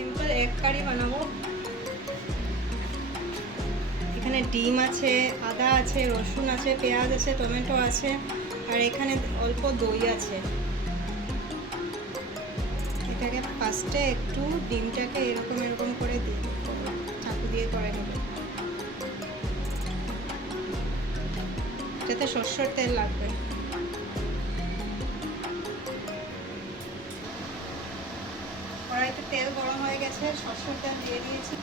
Simple egg কারি বানাবো। এখানে ডিম আছে, আদা আছে, রসুন আছে, পেঁয়াজ আছে, টমেটো আছে, আর এখানে অল্প দই আছে। এটাকে ফার্স্টে একটু ডিমটাকে এরকম এরকম করে চাকু দিয়ে করে নেব। এটাতে সরষের তেল লাগবে। কড়াইতে তেল গরম হয়ে গেছে, সরষের তেল দিয়ে দিয়েছি।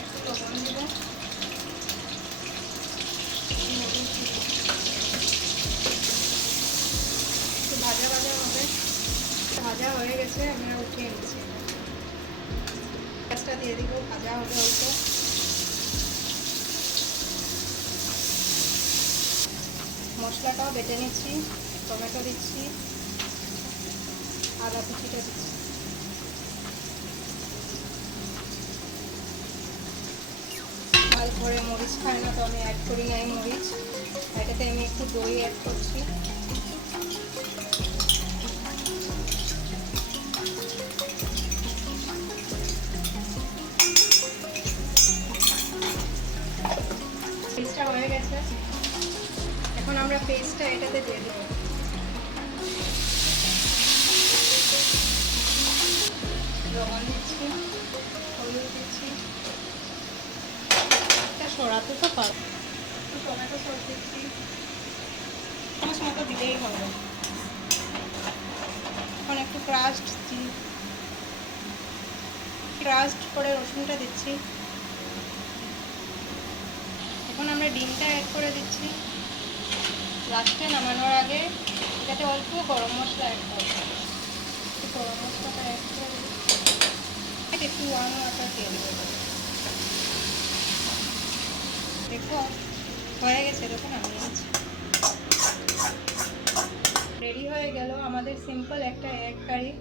একটু লবণ দেব, একটু ভাজা ভাজা হবে। ভাজা হয়ে গেছে, আমরা উঠিয়ে নিচ্ছি। পেঁয়াজটা দিয়ে দিব, ভাজা হবে অল্প। মশলাটাও বেটে নিচ্ছি, টমেটো দিচ্ছি, আদা কুচিটা দিচ্ছি। ঝাল করে মরিচ খায় না, তো আমি অ্যাড করি নাই মরিচ। এটাতে আমি একটু দই অ্যাড করছি। পেস্টটা হয়ে গেছে, এখন আমরা পেস্টটা এটাতে দিয়ে দেবো। লবণ দিচ্ছি, হলুদ দিচ্ছি, একটা সরাতে তো পার, একটু টমেটো সস দিচ্ছি। চামচ মতো দিলেই হবে। এখন একটু ক্রাস্ট করে রসুনটা দিচ্ছি। এখন আমরা ডিমটা অ্যাড করে দিচ্ছি। লাস্টে নামানোর আগে এটাতে অল্প গরম মশলা অ্যাড করবো। গরম মশলাটা অ্যাড করে একটু 1 ওয়াটার তেল দেবো। দেখো হয়ে গেছে, দেখুন আমি রেডি হয়ে গেল আমাদের সিম্পল একটা এগ কারি।